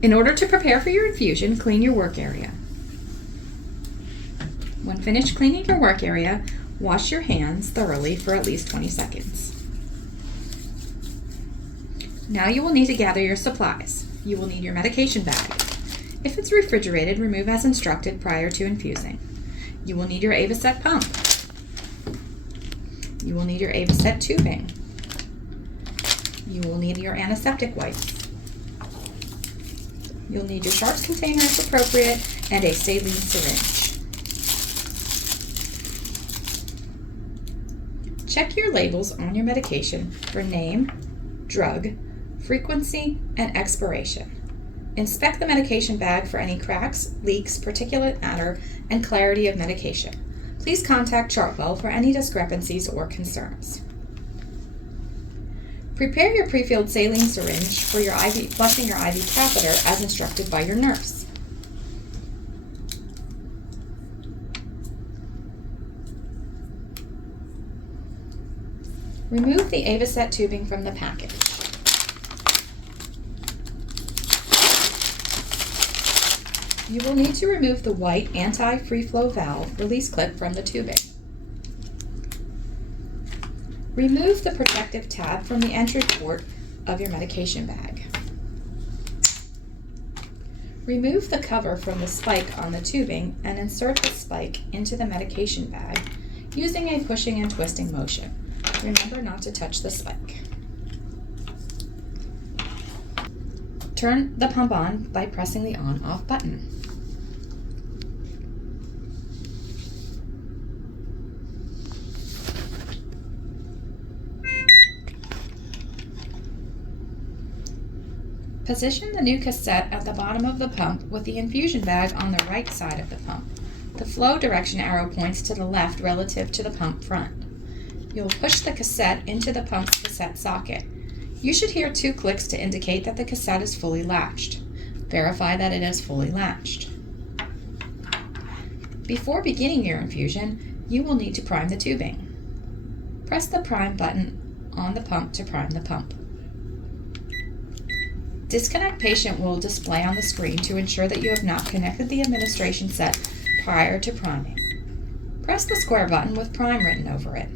In order to prepare for your infusion, clean your work area. When finished cleaning your work area, wash your hands thoroughly for at least 20 seconds. Now you will need to gather your supplies. You will need your medication bag. If it's refrigerated, remove as instructed prior to infusing. You will need your Avoset pump. You will need your Avoset tubing. You will need your antiseptic wipes. You'll need your sharps container if appropriate and a saline syringe. Check your labels on your medication for name, drug, frequency, and expiration. Inspect the medication bag for any cracks, leaks, particulate matter, and clarity of medication. Please contact Chartwell for any discrepancies or concerns. Prepare your pre-filled saline syringe for your flushing your IV catheter as instructed by your nurse. Remove the Avoset tubing from the package. You will need to remove the white anti-free flow valve release clip from the tubing. Remove the protective tab from the entry port of your medication bag. Remove the cover from the spike on the tubing and insert the spike into the medication bag using a pushing and twisting motion. Remember not to touch the spike. Turn the pump on by pressing the on-off button. Position the new cassette at the bottom of the pump with the infusion bag on the right side of the pump. The flow direction arrow points to the left relative to the pump front. You'll push the cassette into the pump's cassette socket. You should hear 2 clicks to indicate that the cassette is fully latched. Verify that it is fully latched. Before beginning your infusion, you will need to prime the tubing. Press the prime button on the pump to prime the pump. Disconnect patient will display on the screen to ensure that you have not connected the administration set prior to priming. Press the square button with prime written over it.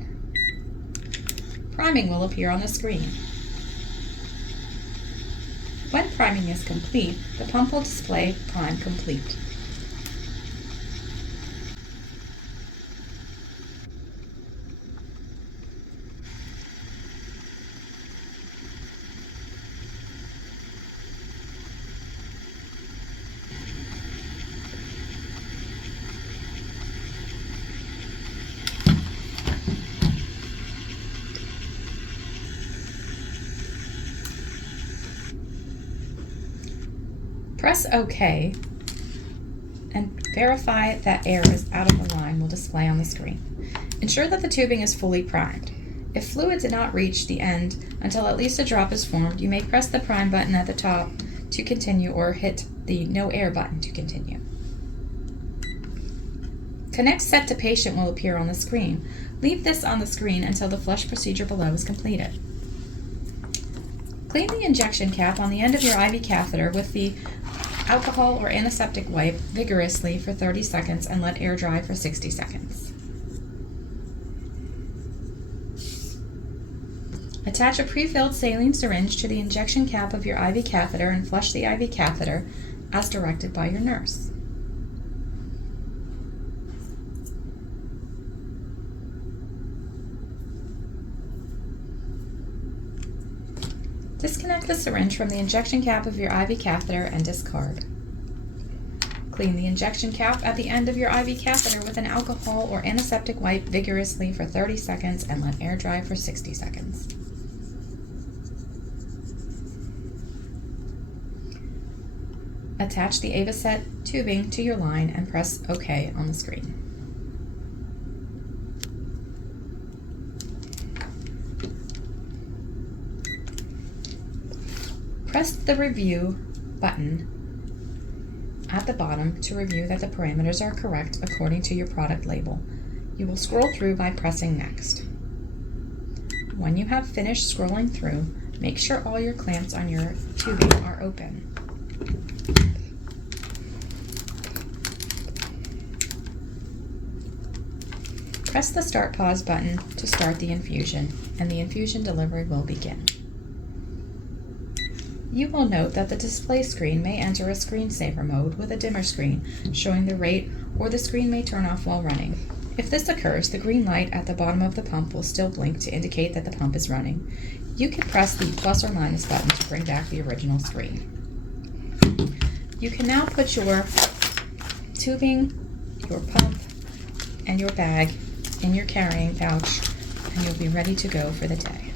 Priming will appear on the screen. When priming is complete, the pump will display prime complete. Press OK and verify that air is out of the line will display on the screen. Ensure that the tubing is fully primed. If fluid did not reach the end until at least a drop is formed, you may press the prime button at the top to continue or hit the no air button to continue. Connect set to patient will appear on the screen. Leave this on the screen until the flush procedure below is completed. Clean the injection cap on the end of your IV catheter with the alcohol or antiseptic wipe vigorously for 30 seconds and let air dry for 60 seconds. Attach a pre-filled saline syringe to the injection cap of your IV catheter and flush the IV catheter as directed by your nurse. Disconnect the syringe from the injection cap of your IV catheter and discard. Clean the injection cap at the end of your IV catheter with an alcohol or antiseptic wipe vigorously for 30 seconds and let air dry for 60 seconds. Attach the Avoset tubing to your line and press OK on the screen. Press the review button at the bottom to review that the parameters are correct according to your product label. You will scroll through by pressing Next. When you have finished scrolling through, make sure all your clamps on your tubing are open. Press the Start Pause button to start the infusion, and the infusion delivery will begin. You will note that the display screen may enter a screensaver mode with a dimmer screen showing the rate, or the screen may turn off while running. If this occurs, the green light at the bottom of the pump will still blink to indicate that the pump is running. You can press the plus or minus button to bring back the original screen. You can now put your tubing, your pump, and your bag in your carrying pouch, and you'll be ready to go for the day.